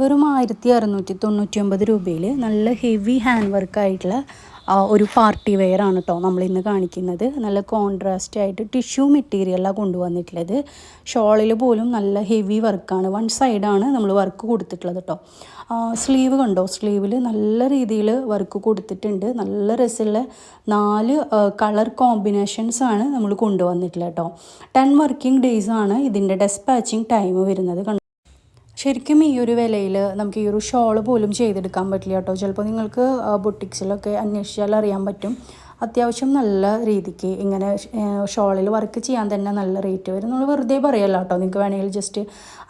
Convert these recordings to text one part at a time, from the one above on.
വെറും 1699 രൂപയിൽ നല്ല ഹെവി ഹാൻഡ് വർക്കായിട്ടുള്ള ഒരു പാർട്ടി വെയർ ആണ് കേട്ടോ നമ്മളിന്ന് കാണിക്കുന്നത്. നല്ല കോൺട്രാസ്റ്റ് ആയിട്ട് ടിഷ്യൂ മെറ്റീരിയലാണ് കൊണ്ടുവന്നിട്ടുള്ളത്. ഷോളിൽ പോലും നല്ല ഹെവി വർക്കാണ്. വൺ സൈഡാണ് നമ്മൾ വർക്ക് കൊടുത്തിട്ടുള്ളത് കേട്ടോ. സ്ലീവ് കണ്ടോ, സ്ലീവിൽ നല്ല രീതിയിൽ വർക്ക് കൊടുത്തിട്ടുണ്ട്. നല്ല രസമുള്ള 4 കളർ കോമ്പിനേഷൻസാണ് നമ്മൾ കൊണ്ടുവന്നിട്ടുള്ളത് കേട്ടോ. 10 വർക്കിംഗ് ഡേയ്സ് ആണ് ഇതിൻ്റെ ഡെസ്പാച്ചിങ് ടൈം വരുന്നത്. ശരിക്കും ഈ ഒരു വിലയിൽ നമുക്ക് ഈ ഒരു ഷോൾ പോലും ചെയ്തെടുക്കാൻ പറ്റില്ല കേട്ടോ. ചിലപ്പോൾ നിങ്ങൾക്ക് ബൊട്ടിക്സിലൊക്കെ അന്വേഷിച്ചാൽ അറിയാൻ പറ്റും. അത്യാവശ്യം നല്ല രീതിക്ക് ഇങ്ങനെ ഷോളിൽ വർക്ക് ചെയ്യാൻ തന്നെ നല്ല റേറ്റ് വരും. നമ്മൾ വെറുതെ പറയല്ല കേട്ടോ, നിങ്ങൾക്ക് വേണമെങ്കിൽ ജസ്റ്റ്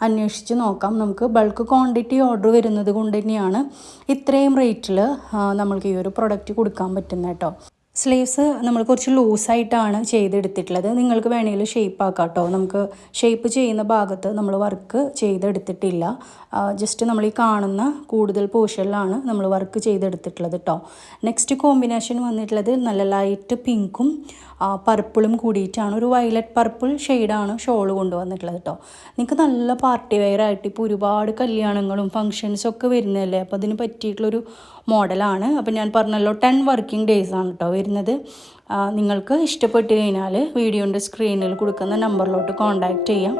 അന്വേഷിച്ച് നോക്കാം. നമുക്ക് ബൾക്ക് ക്വാണ്ടിറ്റി ഓർഡർ വരുന്നത് കൊണ്ട് തന്നെയാണ് ഇത്രയും റേറ്റിൽ നമ്മൾക്ക് ഈ ഒരു പ്രൊഡക്റ്റ് കൊടുക്കാൻ പറ്റുന്നത് കേട്ടോ. സ്ലീവ്സ് നമ്മൾ കുറച്ച് ലൂസായിട്ടാണ് ചെയ്തെടുത്തിട്ടുള്ളത്. നിങ്ങൾക്ക് വേണമെങ്കിൽ ഷേപ്പ് ആക്കാം കേട്ടോ. നമുക്ക് ഷേപ്പ് ചെയ്യുന്ന ഭാഗത്ത് നമ്മൾ വർക്ക് ചെയ്തെടുത്തിട്ടില്ല. ജസ്റ്റ് നമ്മൾ ഈ കാണുന്ന കൂടുതൽ പോർഷനിലാണ് നമ്മൾ വർക്ക് ചെയ്തെടുത്തിട്ടുള്ളത് കേട്ടോ. നെക്സ്റ്റ് കോമ്പിനേഷൻ വന്നിട്ടുള്ളത് നല്ല ലൈറ്റ് പിങ്കും പർപ്പിളും കൂടിയിട്ടാണ്. ഒരു വയലറ്റ് പർപ്പിൾ ഷെയ്ഡാണ് ഷോൾ കൊണ്ടുവന്നിട്ടുള്ളത് കേട്ടോ. നിങ്ങൾക്ക് നല്ല പാർട്ടി വെയർ ആയിട്ട് ഇപ്പോൾ ഒരുപാട് കല്യാണങ്ങളും ഫങ്ഷൻസൊക്കെ വരുന്നതല്ലേ, അപ്പോൾ അതിന് പറ്റിയിട്ടുള്ളൊരു മോഡലാണ്. അപ്പോൾ ഞാൻ പറഞ്ഞല്ലോ 10 വർക്കിംഗ് ഡേയ്സ് ആണ് കേട്ടോ വരുന്നത്. നിങ്ങൾക്ക് ഇഷ്ടപ്പെട്ട് കഴിഞ്ഞാൽ വീഡിയോൻ്റെ സ്ക്രീനിൽ കൊടുക്കുന്ന നമ്പറിലോട്ട് കോൺടാക്റ്റ് ചെയ്യാം.